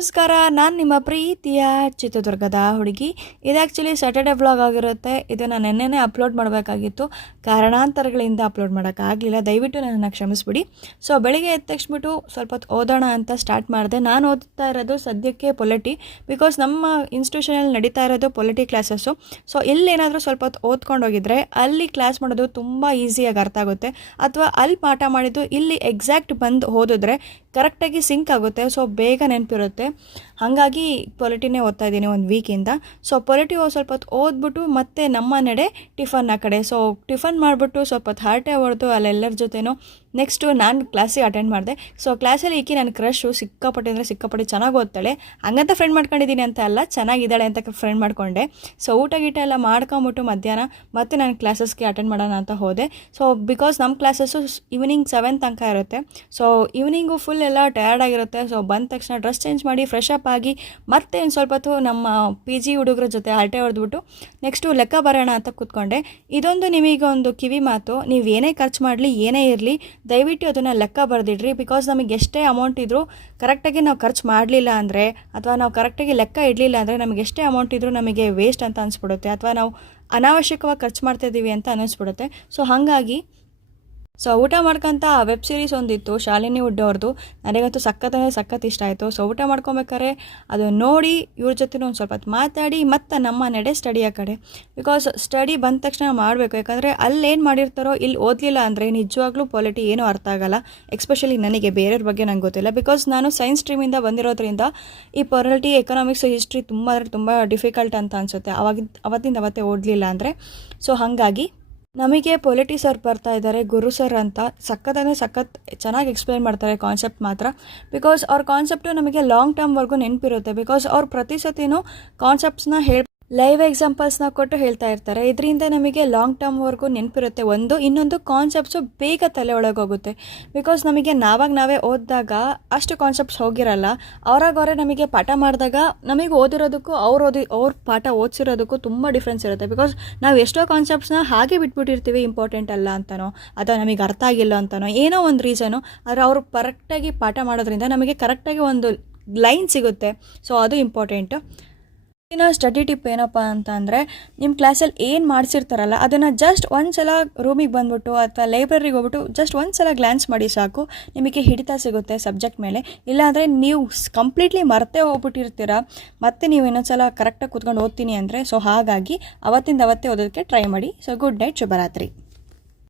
ನಮಸ್ಕಾರ, ನಾನು ನಿಮ್ಮ ಪ್ರೀತಿಯ ಚಿತ್ರದುರ್ಗದ ಹುಡುಗಿ. ಇದು ಆ್ಯಕ್ಚುಲಿ ಸ್ಯಾಟರ್ಡೆ ವ್ಲಾಗ್ ಆಗಿರುತ್ತೆ. ಇದನ್ನು ನೆನ್ನೆನೇ ಅಪ್ಲೋಡ್ ಮಾಡಬೇಕಾಗಿತ್ತು, ಕಾರಣಾಂತರಗಳಿಂದ ಅಪ್ಲೋಡ್ ಮಾಡೋಕ್ಕಾಗಲಿಲ್ಲ. ದಯವಿಟ್ಟು ನನ್ನನ್ನು ಕ್ಷಮಿಸ್ಬಿಡಿ. ಸೊ ಬೆಳಿಗ್ಗೆ ಎದ್ದ ತಕ್ಷಣ ಸ್ವಲ್ಪ ಹೊತ್ತು ಓದೋಣ ಅಂತ ಸ್ಟಾರ್ಟ್ ಮಾಡಿದೆ. ನಾನು ಓದ್ತಾ ಇರೋದು ಸದ್ಯಕ್ಕೆ ಪೊಲಿಟಿ, ಬಿಕಾಸ್ ನಮ್ಮ ಇನ್ಸ್ಟಿಟ್ಯೂಷನಲ್ಲಿ ನಡೀತಾ ಇರೋದು ಪೊಲಿಟಿ ಕ್ಲಾಸಸ್ಸು. ಸೊ ಇಲ್ಲೇನಾದರೂ ಸ್ವಲ್ಪ ಹೊತ್ತು ಓದ್ಕೊಂಡು ಹೋಗಿದ್ರೆ ಅಲ್ಲಿ ಕ್ಲಾಸ್ ಮಾಡೋದು ತುಂಬ ಈಸಿಯಾಗಿ ಅರ್ಥ ಆಗುತ್ತೆ, ಅಥವಾ ಅಲ್ಲಿ ಪಾಠ ಮಾಡಿದ್ದು ಇಲ್ಲಿ ಎಕ್ಸಾಕ್ಟ್ ಬಂದು ಓದಿದ್ರೆ ಕರೆಕ್ಟಾಗಿ ಸಿಂಕ್ ಆಗುತ್ತೆ. ಸೊ ಬೇಗ ನೆನಪಿರುತ್ತೆ. ಹಾಗಾಗಿ ಪೊಲಿಟಿನೇ ಓದ್ತಾ ಇದ್ದೀನಿ ಒಂದು ವೀಕಿಂದ. ಸೊ ಪೊಲಿಟಿ ಸ್ವಲ್ಪ ಹೊತ್ತು ಓದ್ಬಿಟ್ಟು ಮತ್ತೆ ನಮ್ಮ ನಡೆ ಟಿಫನ್ ಆ ಕಡೆ. ಸೊ ಟಿಫನ್ ಮಾಡಿಬಿಟ್ಟು ಸ್ವಲ್ಪ ಹೊತ್ತು ಹರಟೆ ಹೊಡೆದು ಅಲ್ಲೆಲ್ಲರ ಜೊತೆನೂ ನೆಕ್ಸ್ಟು ನಾನು ಕ್ಲಾಸಿಗೆ ಅಟೆಂಡ್ ಮಾಡಿದೆ. ಸೊ ಕ್ಲಾಸಲ್ಲಿ ಈಕಿ ನನ್ನ ಕ್ರಷು ಸಿಕ್ಕಾಪಟ್ಟೆ ಚೆನ್ನಾಗಿ ಓದ್ತಾಳೆ. ಹಂಗಂತ ಫ್ರೆಂಡ್ ಮಾಡ್ಕೊಂಡಿದ್ದೀನಿ ಅಂತ ಅಲ್ಲ, ಚೆನ್ನಾಗಿದ್ದಾಳೆ ಅಂತ ಫ್ರೆಂಡ್ ಮಾಡಿಕೊಂಡೆ. ಸೊ ಊಟ ಎಲ್ಲ ಮಾಡ್ಕೊಂಬಿಟ್ಟು ಮಧ್ಯಾಹ್ನ ಮತ್ತೆ ನಾನು ಕ್ಲಾಸಸ್ಗೆ ಅಟೆಂಡ್ ಮಾಡೋಣ ಅಂತ ಹೋದೆ. ಸೊ ಬಿಕಾಸ್ ನಮ್ಮ ಕ್ಲಾಸಸ್ಸು ಈವ್ನಿಂಗ್ 7 ತನಕ ಇರುತ್ತೆ. ಸೊ ಈವ್ನಿಂಗು ಫುಲ್ ಎಲ್ಲ ಟಯರ್ಡ್ ಆಗಿರುತ್ತೆ. ಸೊ ಬಂದ ತಕ್ಷಣ ಡ್ರೆಸ್ ಚೇಂಜ್ ಮಾಡಿ ಫ್ರೆಶ್ ಅಪ್ ಆಗಿ ಮತ್ತೆ ಒಂದು ಸ್ವಲ್ಪ ಹೊತ್ತು ನಮ್ಮ PG ಹುಡುಗರ ಜೊತೆ ಹರಟೆ ಹೊಡೆದ್ಬಿಟ್ಟು ನೆಕ್ಸ್ಟು ಲೆಕ್ಕ ಬರೋಣ ಅಂತ ಕೂತ್ಕೊಂಡೆ. ಇದೊಂದು ನಿಮಗೆ ಒಂದು ಕಿವಿ ಮಾತು, ನೀವು ಏನೇ ಖರ್ಚು ಮಾಡಲಿ ಏನೇ ಇರಲಿ ದಯವಿಟ್ಟು ಅದನ್ನು ಲೆಕ್ಕ ಬರೆದಿಡ್ರಿ. ಬಿಕಾಸ್ ನಮಗೆ ಎಷ್ಟೇ ಅಮೌಂಟ್ ಇದ್ದರೂ ಕರೆಕ್ಟಾಗಿ ನಾವು ಖರ್ಚು ಮಾಡಲಿಲ್ಲ ಅಂದರೆ, ಅಥವಾ ನಾವು ಕರೆಕ್ಟಾಗಿ ಲೆಕ್ಕ ಇಡಲಿಲ್ಲ ಅಂದರೆ ನಮಗೆ ಎಷ್ಟೇ ಅಮೌಂಟ್ ಇದ್ದರೂ ನಮಗೆ ವೇಸ್ಟ್ ಅಂತ ಅನಿಸ್ಬಿಡುತ್ತೆ, ಅಥವಾ ನಾವು ಅನಾವಶ್ಯಕವಾಗಿ ಖರ್ಚು ಮಾಡ್ತಾಯಿದ್ದೀವಿ ಅಂತ ಅನ್ನಿಸ್ಬಿಡುತ್ತೆ. ಸೊ ಹಾಗಾಗಿ ಊಟ ಮಾಡ್ಕೊಂತ ವೆಬ್ ಸೀರೀಸ್ ಒಂದಿತ್ತು, ಶಾಲಿನಿ ವುಡ್ ಅವ್ರದ್ದು. ನನಗಂತೂ ಸಖತ್ ಇಷ್ಟ ಆಯಿತು. ಸೊ ಊಟ ಮಾಡ್ಕೊಬೇಕಾರೆ ಅದು ನೋಡಿ ಇವ್ರ ಜೊತೆ ಒಂದು ಸ್ವಲ್ಪ ಹೊತ್ತು ಮಾತಾಡಿ ಮತ್ತು ನಮ್ಮ ನಡೆ ಸ್ಟಡಿಯ ಕಡೆ. ಬಿಕಾಸ್ ಸ್ಟಡಿ ಬಂದ ತಕ್ಷಣ ಮಾಡಬೇಕು, ಯಾಕಂದರೆ ಅಲ್ಲೇನು ಮಾಡಿರ್ತಾರೋ ಇಲ್ಲಿ ಓದಲಿಲ್ಲ ಅಂದರೆ ನಿಜವಾಗ್ಲೂ ಪೊಲಿಟಿ ಏನೂ ಅರ್ಥ ಆಗಲ್ಲ. ಎಕ್ಸ್ಪೆಷಲಿ ನನಗೆ, ಬೇರೆಯವ್ರ ಬಗ್ಗೆ ನಂಗೆ ಗೊತ್ತಿಲ್ಲ. ಬಿಕಾಸ್ ನಾನು ಸೈನ್ಸ್ ಸ್ಟ್ರೀಮಿಂದ ಬಂದಿರೋದ್ರಿಂದ ಈ ಪೊಲಿಟಿ, ಎಕನಾಮಿಕ್ಸ್, ಹಿಸ್ಟ್ರಿ ತುಂಬ ಡಿಫಿಕಲ್ಟ್ ಅಂತ ಅನಿಸುತ್ತೆ ಅವತ್ತೇ ಓದಲಿಲ್ಲ ಅಂದರೆ. ಸೊ ಹಾಗಾಗಿ ನಮಗೆ ಪೊಲಿಟಿ ಸರ್ ಬರ್ತಾ ಇದ್ದಾರೆ, ಗುರು ಸರ್ ಅಂತ. ಸಖತ್ ಚೆನ್ನಾಗಿ ಎಕ್ಸ್ಪ್ಲೈನ್ ಮಾಡ್ತಾರೆ ಕಾನ್ಸೆಪ್ಟ್ ಮಾತ್ರ. ಬಿಕಾಸ್ ಅವ್ರ ಕಾನ್ಸೆಪ್ಟು ನಮಗೆ ಲಾಂಗ್ ಟರ್ಮ್ವರೆಗೂ ನೆನಪಿರುತ್ತೆ. ಬಿಕಾಸ್ ಅವ್ರು ಪ್ರತಿ ಸತಿನೂ ಕಾನ್ಸೆಪ್ಟ್ಸ್ನ ಲೈವ್ ಎಕ್ಸಾಂಪಲ್ಸ್ನ ಕೊಟ್ಟು ಹೇಳ್ತಾ ಇರ್ತಾರೆ. ಇದರಿಂದ ನಮಗೆ ಲಾಂಗ್ ಟರ್ಮ್ವರೆಗೂ ನೆನಪಿರುತ್ತೆ. ಇನ್ನೊಂದು ಕಾನ್ಸೆಪ್ಟ್ಸು ಬೇಗ ತಲೆ ಒಳಗೋಗುತ್ತೆ. ಬಿಕಾಸ್ ನಮಗೆ ನಾವೇ ಓದಿದಾಗ ಅಷ್ಟು ಕಾನ್ಸೆಪ್ಟ್ಸ್ ಹೋಗಿರಲ್ಲ. ಅವರೇ ನಮಗೆ ಪಾಠ ಮಾಡಿದಾಗ ನಮಗೆ ಓದಿರೋದಕ್ಕೂ ಅವ್ರ ಪಾಠ ಓದಿಸಿರೋದಕ್ಕೂ ತುಂಬ ಡಿಫ್ರೆನ್ಸ್ ಇರುತ್ತೆ. ಬಿಕಾಸ್ ನಾವು ಎಷ್ಟೋ ಕಾನ್ಸೆಪ್ಟ್ಸ್ನ ಹಾಗೆ ಬಿಟ್ಬಿಟ್ಟಿರ್ತೀವಿ, ಇಂಪಾರ್ಟೆಂಟ್ ಅಲ್ಲ ಅಂತನೋ ಅಥವಾ ನಮಗೆ ಅರ್ಥ ಆಗಿಲ್ಲ ಅಂತನೋ ಏನೋ ಒಂದು ರೀಸನು. ಆದರೆ ಅವರು ಕರೆಕ್ಟಾಗಿ ಪಾಠ ಮಾಡೋದ್ರಿಂದ ನಮಗೆ ಕರೆಕ್ಟಾಗಿ ಒಂದು ಲೈನ್ ಸಿಗುತ್ತೆ. ಸೊ ಅದು ಇಂಪಾರ್ಟೆಂಟು. ಇನ್ನು ಸ್ಟಡಿ ಟಿಪ್ ಏನಪ್ಪ ಅಂತ ಅಂದರೆ, ನಿಮ್ಮ ಕ್ಲಾಸಲ್ಲಿ ಏನು ಮಾಡಿಸಿರ್ತಾರಲ್ಲ ಅದನ್ನು ಜಸ್ಟ್ ಒಂದು ಸಲ ರೂಮಿಗೆ ಬಂದುಬಿಟ್ಟು ಅಥವಾ ಲೈಬ್ರರಿಗೆ ಹೋಗ್ಬಿಟ್ಟು ಜಸ್ಟ್ ಒಂದು ಸಲ ಗ್ಲ್ಯಾನ್ಸ್ ಮಾಡಿ ಸಾಕು, ನಿಮಗೆ ಹಿಡಿತ ಸಿಗುತ್ತೆ ಸಬ್ಜೆಕ್ಟ್ ಮೇಲೆ. ಇಲ್ಲಾಂದರೆ ನೀವು ಕಂಪ್ಲೀಟ್ಲಿ ಮರ್ತೇ ಹೋಗ್ಬಿಟ್ಟಿರ್ತೀರ, ಮತ್ತು ನೀವು ಇನ್ನೊಂದು ಸಲ ಕರೆಕ್ಟಾಗಿ ಕೂತ್ಕೊಂಡು ಓದ್ತೀನಿ ಅಂದರೆ. ಸೊ ಹಾಗಾಗಿ ಅವತ್ತೇ ಓದೋದಕ್ಕೆ ಟ್ರೈ ಮಾಡಿ. ಸೊ ಗುಡ್ ನೈಟ್, ಶುಭರಾತ್ರಿ.